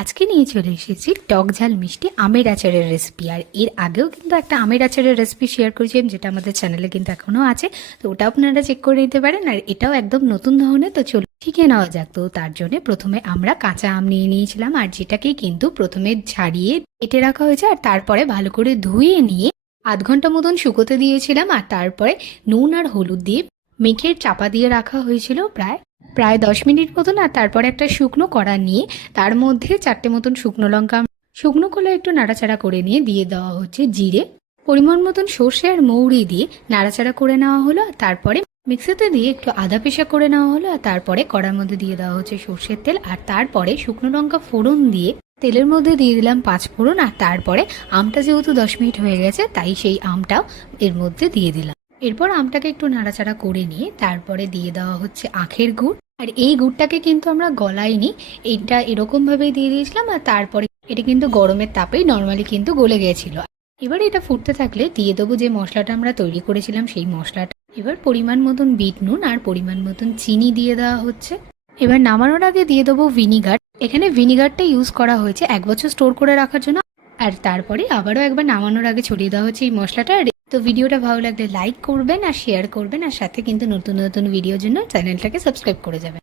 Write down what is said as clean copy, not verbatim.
আজকে নিয়ে চলে এসেছি টক ঝাল মিষ্টি আমের আচারের রেসিপি। আর এর আগেও কিন্তু একটা আমের আচারের রেসিপি শেয়ার করেছিলাম, যেটা আমাদের চ্যানেলে কিন্তু এখনও আছে, তো ওটা আপনারা চেক করে নিতে পারেন। আর এটাও একদম নতুন ধরনের, তো চলো শিখে নেওয়া যাক। তো তার জন্য প্রথমে আমরা কাঁচা আম নিয়ে নিয়েছিলাম, আর যেটাকেই কিন্তু প্রথমে ছাড়িয়ে কেটে রাখা হয়েছে, আর তারপরে ভালো করে ধুয়ে নিয়ে আধ ঘন্টা মতন শুকোতে দিয়েছিলাম। আর তারপরে নুন আর হলুদ দিয়ে মেখে চাপা দিয়ে রাখা হয়েছিল প্রায় প্রায় 10 মিনিট মতন। আর তারপরে একটা শুকনো কড়া নিয়ে তার মধ্যে 4টে মতন শুকনো লঙ্কা শুকনো কলা একটু নাড়াচাড়া করে নিয়ে দিয়ে দেওয়া হচ্ছে জিরে, পরিমাণ মতন সর্ষে আর মৌরি দিয়ে নাড়াচাড়া করে নেওয়া হলো। আর তারপরে মিক্সিতে দিয়ে একটু আদা পেশা করে নেওয়া হলো। আর তারপরে কড়ার মধ্যে দিয়ে দেওয়া হচ্ছে সর্ষের তেল, আর তারপরে শুকনো লঙ্কা ফোড়ন দিয়ে তেলের মধ্যে দিয়ে দিলাম 5 ফোড়ন। আর তারপরে আমটা যেহেতু 10 মিনিট হয়ে গেছে, তাই সেই আমটাও এর মধ্যে দিয়ে দিলাম। এরপর আমটাকে একটু নাড়াচাড়া করে নিয়ে তারপরে দিয়ে দেওয়া হচ্ছে আখের গুড়। আর এই গুড়টাকে কিন্তু আমরা গলাইনি, এটা এরকম ভাবেই দিয়ে দিয়েছিলাম। আর তারপরে এটা কিন্তু গরমের তাপেই নর্মালি কিন্তু গলে গেছিল। এবার এটা ফুটতে থাকলে দিয়ে দেবো যে মশলাটা আমরা তৈরি করেছিলাম, সেই মশলাটা। এবার পরিমাণ মতন বিট নুন আর পরিমাণ মতন চিনি দিয়ে দেওয়া হচ্ছে। এবার নামানোর আগে দিয়ে দেবো ভিনিগার। এখানে ভিনিগারটা ইউজ করা হয়েছে 1 বছর স্টোর করে রাখার জন্য। আর তারপরে আবারও একবার নামানোর আগে ছড়িয়ে দেওয়া হচ্ছে এই মশলাটা। তো ভিডিওটা ভালো লাগলে লাইক করবেন আর শেয়ার করবেন, আর সাথে কিন্তু নতুন নতুন ভিডিওর জন্য চ্যানেলটাকে সাবস্ক্রাইব করে যাবেন।